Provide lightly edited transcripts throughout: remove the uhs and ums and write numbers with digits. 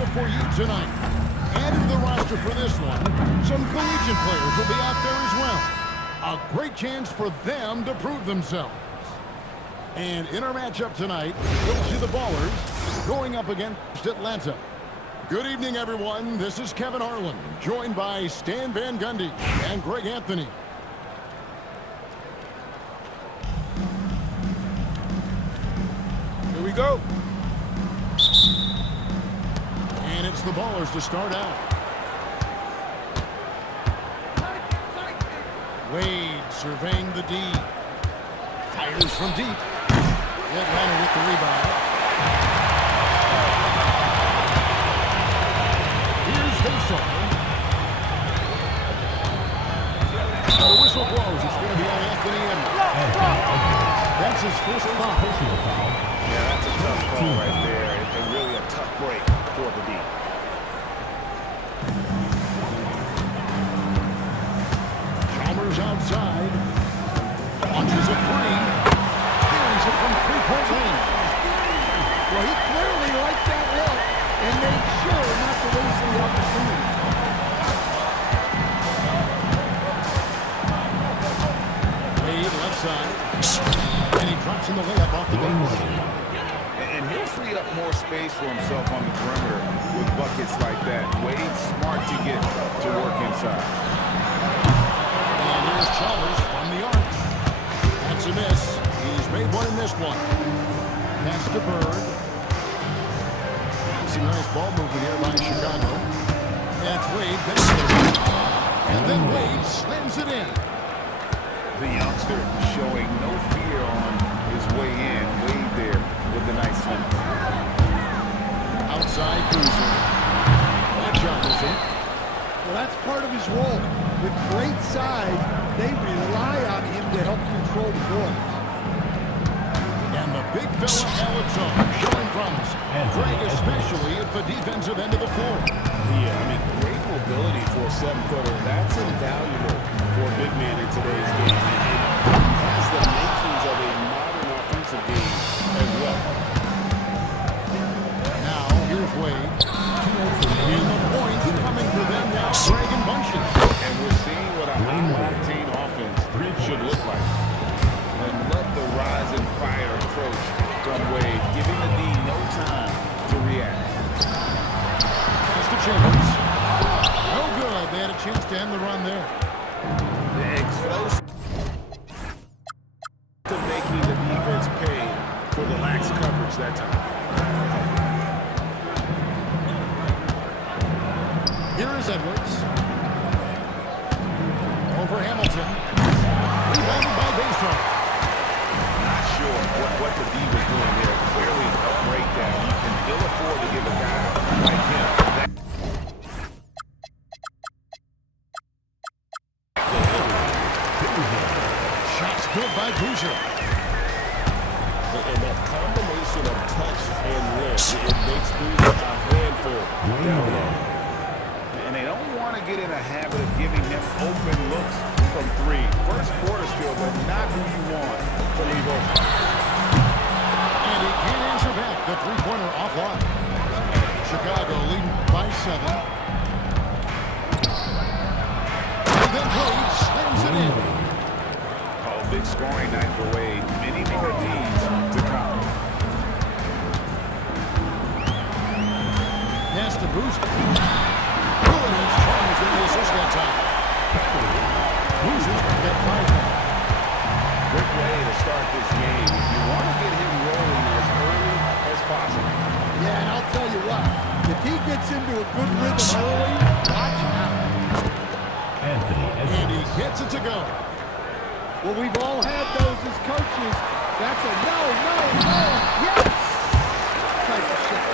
special for you tonight. Added to the roster for this one, some collegiate players will be out there as well. A great chance for them to prove themselves. And in our matchup tonight, we'll see the Ballers going up against Atlanta. Good evening, everyone. This is Kevin Harlan, joined by Stan Van Gundy and Greg Anthony. Here we go. And it's the Ballers to start out. Wade surveying the D. Fires from deep. Atlanta with the rebound. Here's Faisal. The whistle blows. It's going to be on Anthony Edwards. That's his first foul. Yeah, that's a tough call right there. And really a tough break for the D. Chalmers outside. Launches a three. Carries it from three-point range. Well, he clearly liked that look and made sure not to waste the opportunity. Wade left side. And he drops in the layup off the baseline. And he'll free up more space for himself on the perimeter with buckets like that. Wade's smart to get to work inside. And there's Chalmers from the arc. That's a miss. He's made one and missed one. Pass to Bird. Some nice ball movement here by Chicago. That's Wade. And then Wade slams it in. The youngster showing no fear on his way in. Wade there with the nice slam. Outside Boozer. That Johnson. Well, that's part of his role. With great size, they rely on him to help control the ball. And the big fella Alex showing promise. Greg, especially at the defensive end of the floor. Yeah, I mean, great mobility for a 7-footer. That's invaluable for a big man in today's game. And it has the makings of a modern offensive game as well. Now, here's Wade. And the points coming for them now, Greg and Bunchen. And we're seeing what a high-octane offense should look like. And love the rise and fire approach from Wade, giving the D no time to react. Pass to Chambers. No good. They had a chance to end the run there. The explosive to making the defense pay for the lax coverage that time. Here is Edwards. Over Hamilton. Rebounded by Bastrop. Not sure what the D was doing there. Clearly a breakdown. You can ill afford to give a guy like him that. Shots good by Boozer. And that combination of touch and lift, it makes Boozer a handful down low. And they don't want to get in a habit of giving him open looks from three. First quarter's field, but not who you want to leave open. And he can't answer back. The three-pointer offline. Chicago leading by 7. And then Wade slams it in. Oh, big scoring night for Wade. Many more D's to come. Pass to Boozer. Good, it's Chalmers with the assist that time. Boozer's going to get 5 now. Good way to start this game. You want to get him rolling as early as possible. Yeah, and I'll tell you what, if he gets into a good rhythm early, watch out. And he gets it to go. Well, we've all had those as coaches. That's a no, yes! Type of shot.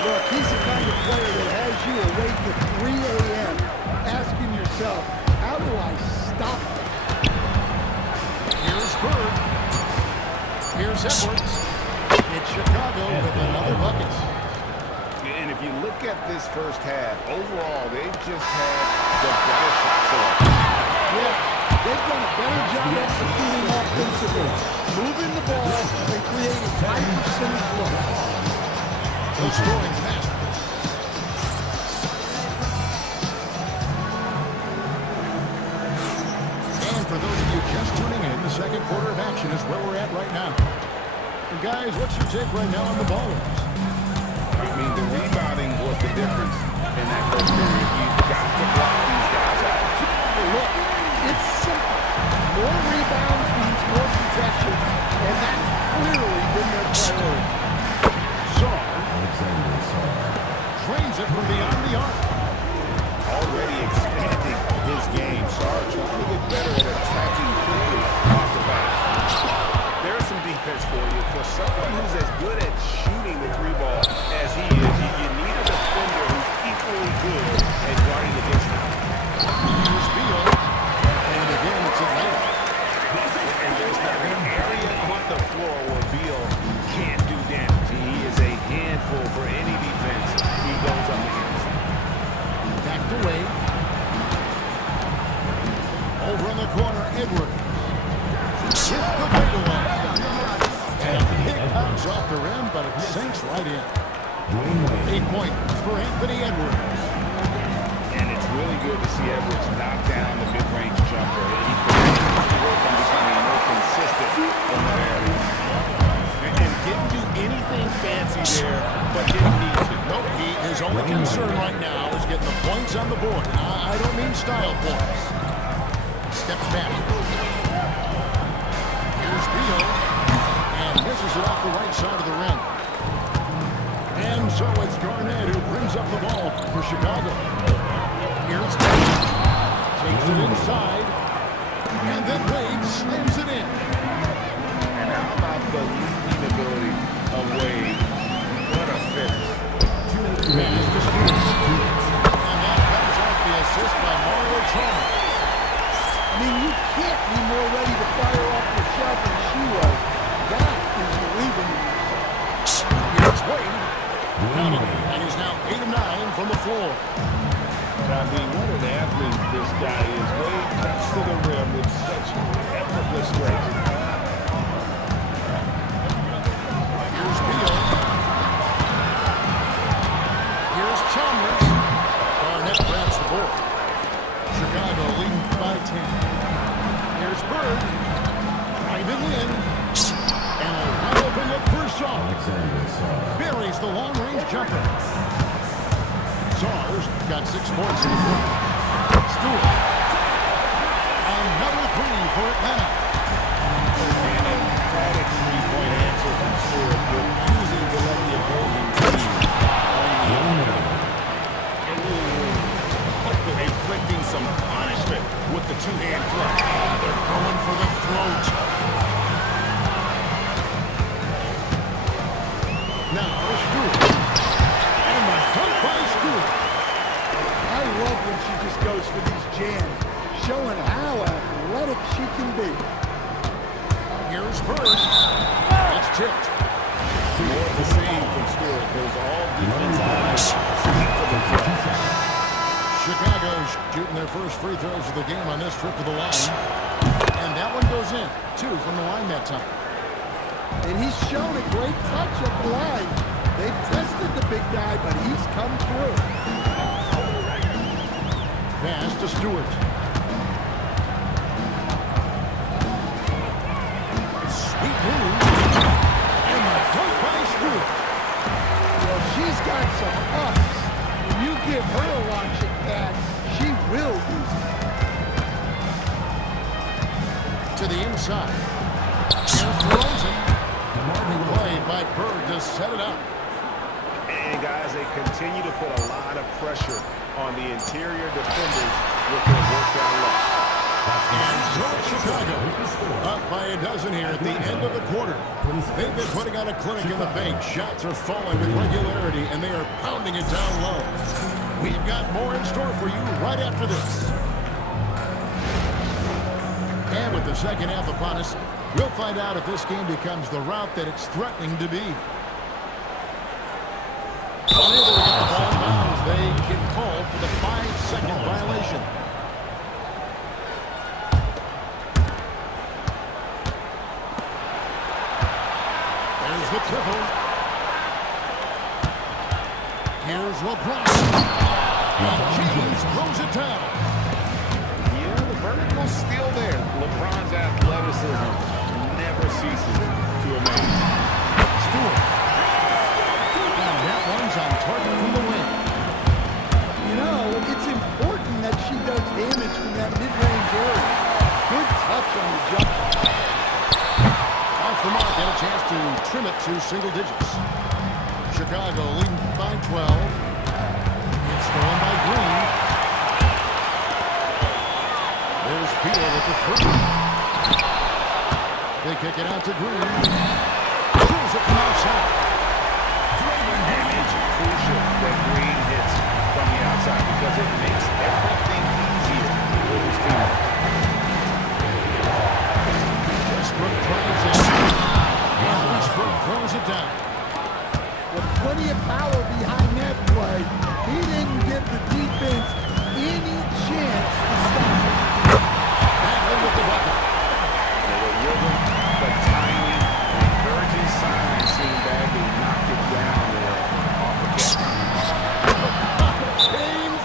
Look, he's the kind of player that has you awake at 3 a.m. asking yourself, how do I stop that? Here's Bird. Here's Edwards. It's Chicago with another bucket. And if you look at this first half, overall, they've just had the better shot selection. Yeah, they've done a better job executing offensively, moving the ball and creating high percentage looks. They're scoring fast. And guys, what's your take right now on the ballers? I mean, the rebounding was the difference in that first period. You've got to block these guys out. Hey, look, it's simple. More rebounds means more possessions, and that's clearly been their priority. Saar drains it from beyond the arc. Already expanding his game. Saar trying to get better at attacking quickly off the bat. There's some defense for you. For someone who's as good at shooting the three ball as he is, you need a defender who's equally good at guarding against him. Here's Beal. And again, it's a layup. And there's not an area on the floor where Beal can't do damage. He is a handful for any defense he goes up against. Backed away. Over in the corner, Edwards. Hits the fadeaway. And it pops off the rim, but it sinks right in. 8 points for Anthony Edwards. And it's really good to see Edwards knock down the mid-range jumper. He can work on becoming more consistent in that area. And didn't do anything fancy there, but didn't need to. Nope, his only concern right now is getting the points on the board. I don't mean style points. Steps back. Here's Beal. And misses it off the right side of the rim. And so it's Garnett who brings up the ball for Chicago. Here's Wade. Takes it inside. And then Wade slams it in. And how about the leading ability of Wade? What a finish. Pass to Stewart. And that comes off the assist by Mario Chalmers. I mean, you can't be more ready to fire off the shot than she was. That is believing in yourself. Here's Wade. Counting, and he's now 8 of 9 from the floor. I mean, what an athlete this guy is. Wade cuts to the rim with such effortless grace. Here's Beal. Here's Chalmers. Garnett grabs the board. Chicago leading by 10. Here's Bird. Driving in. And a wide open look for Saar. Buries the long-range jumper. Saar's got 6 points in the quarter. Stewart. Another 3 for Atlanta. An emphatic three-point answer from Stewart, refusing to let the opposing team own the inflicting some punishment with the two-hand flush. They're going for the throat. Now Stewart. And the hook by Stewart. I love when she just goes for these jams, showing how athletic she can be. Here's Bird. It's tipped. More of the same from Stewart. There's all defense eyes speak for themselves. Chicago's shooting their first free throws of the game on this trip to the line. And that one goes in. 2 from the line that time. And he's shown a great touch at the line. They've tested the big guy, but he's come through. Pass to Stewart. Sweet move. And the dunk by Stewart. Well, she's got some ups. When you give her a launching pad, she will use it. To the inside. Here's DeRozan. Play by Bird to set it up. And guys, they continue to put a lot of pressure on the interior defenders with their work down low. And so it's Chicago, up by a dozen here at the end of the quarter. They've been putting on a clinic in the paint. Shots are falling with regularity, and they are pounding it down low. We've got more in store for you right after this. And with the second half upon us, we'll find out if this game becomes the route that it's threatening to be. Unable to get the ball in bounds, they get called for the 5-second violation. There's the triple. Here's LeBron. And James throws it down. Yeah, the vertical's still there. LeBron's athleticism never ceases to amaze. to single digits. Chicago leading by 12. It's stolen by Green. There's Beal with the three. They kick it out to Green. Throws it from outside. And it's crucial that Green hits from the outside because it makes everything easier for his teammates. Westbrook drives in. And Westbrook throws it down. With plenty of power behind that play, he didn't give the defense any chance to stop him. Bagley with the bucket. The rhythm, the timing, the encouraging signs seeing Bagley knock it down there off the catch. James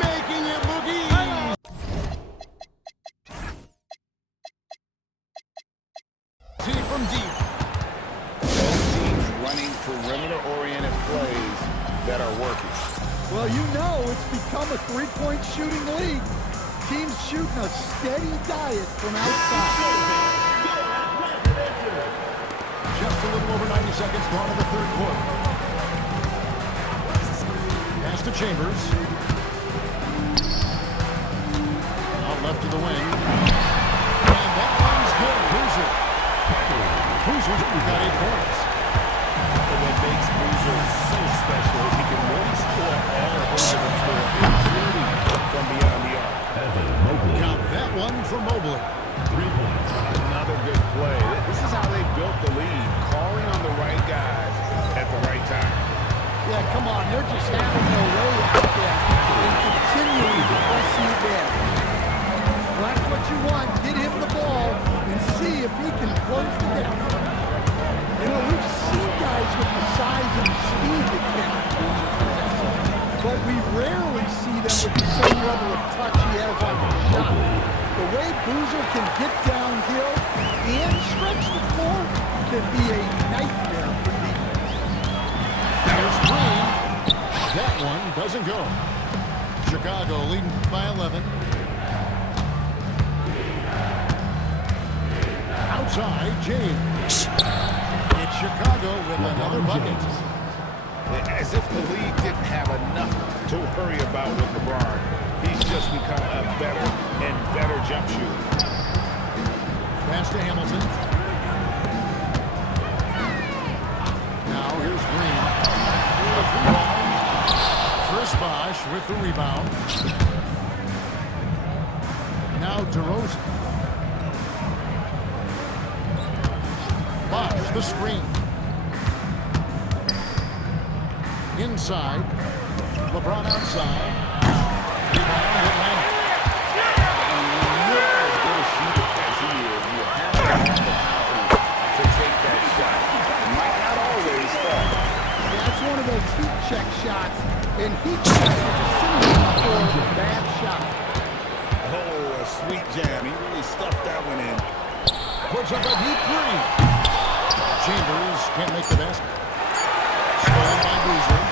making it look easy. See from deep. Both teams running perimeter-oriented plays that are working. Well, you know it's become a three-point shooting league. Teams shooting a steady diet from outside. Just a little over 90 seconds gone in the third quarter. Pass to Chambers. Out left to the wing. And that one's good. Boozer. Boozer's got 8 points. And what makes Boozer so special is he can really score all over the floor, including from beyond the arc. Got that one for Mobley. 3 points. Another good play. This is how they built the lead, calling on the right guys at the right time. Yeah, come on, they're just having their way out there and continuing to press you there. Well, that's what you want. Get him the ball and see if he can close the gap. You know, we've seen guys with the size and speed that Kevin Boozer possesses, but we rarely see them with the same level of touch he has on the shot. The way Boozer can get downhill and stretch the floor can be a nightmare for defenses. There's Green. That one doesn't go. Chicago leading by 11. Outside, James. It's Chicago with another bucket. As if the league didn't have enough to worry about with LeBron. He's just become a better and better jump shooter. Pass to Hamilton. Now here's Green. A free ball. Chris Bosh with the rebound. Now DeRozan. Bosh the screen. Inside. LeBron outside. Rebound Atlanta. One of those heat check shots, and heat check is a synonym for a bad shot. Oh, a sweet jam. He really stuffed that one in. Puts up a deep three. Chambers can't make the basket. Stolen by Boozer.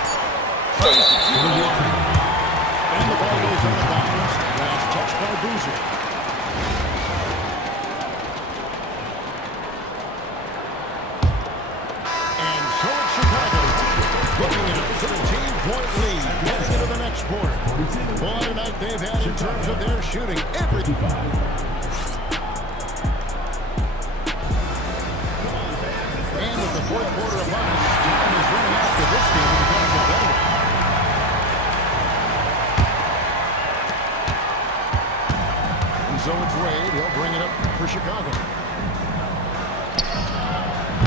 And the ball goes on the bounce. Last touch by Boozer. And so it's Chicago. Looking at a 13-point lead heading into the next quarter. Well, tonight they've had in terms of their shooting everything. And with the fourth quarter upon us, time is running out for this game to become competitive. And so it's Wade. He'll bring it up for Chicago.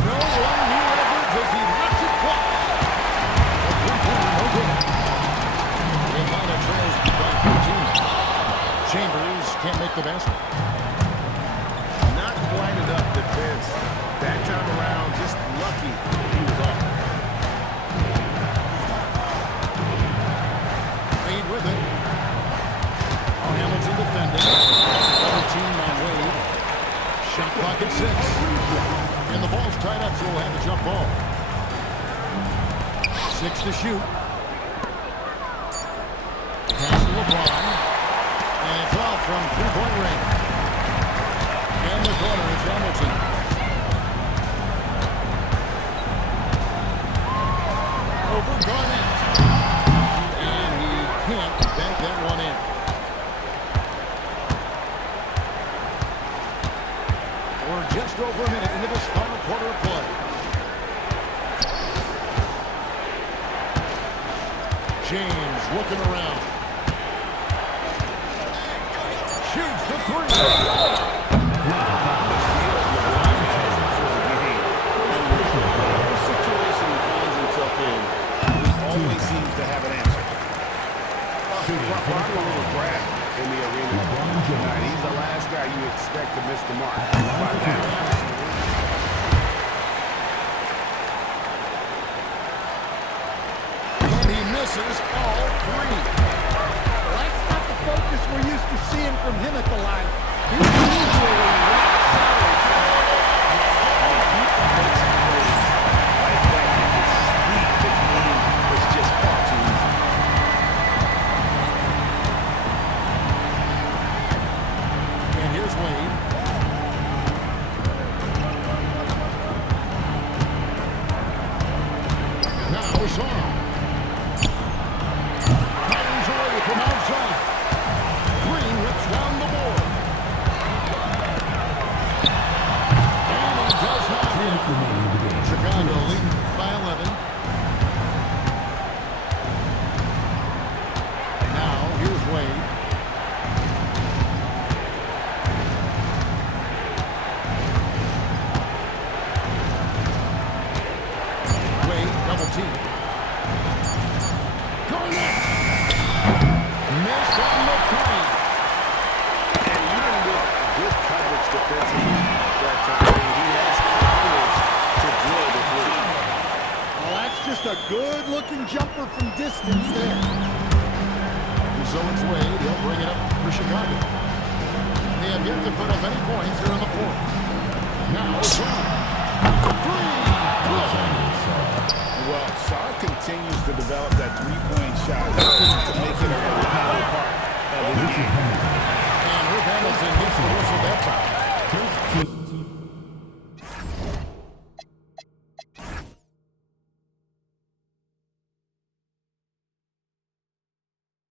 No one near Edwards as he lets it fly. Atlanta trails by 14. Chambers can't make the basket. Not quite enough defense. That time around, just lucky he was off. Wade with it. Oh, Hamilton defending. Other team on Wade. Shot clock at 6. And the ball's tied up, so we'll have a jump ball. 6 to shoot. Pass to LeBron. And it's off from three-point range. In the corner, it's Hamilton. James looking around. Shoots the three. Situation he finds himself in, he always seems to have an answer. Probably a little grab in the arena tonight. He's the last guy you expect to miss the mark. How about that? And he misses all three. Well, that's not the focus we're used to seeing from him at the line. He's usually rock solid. It's just far too easy. And here's Wade. Now it's on. Fires away from outside. Green whips down the board. And he does not hit. Chicago leading by 11. Now here's Wade. Double team. Garnett. Missed on the three. And even with good coverage defensively that time, he has confidence to drill the three. Well, that's just a good-looking jumper from distance there. And so it's Wade. He'll bring it up for Chicago. They have yet to put up any points here in the fourth. Now it's on. Three. Well, Saar continues to develop that three-point shot to make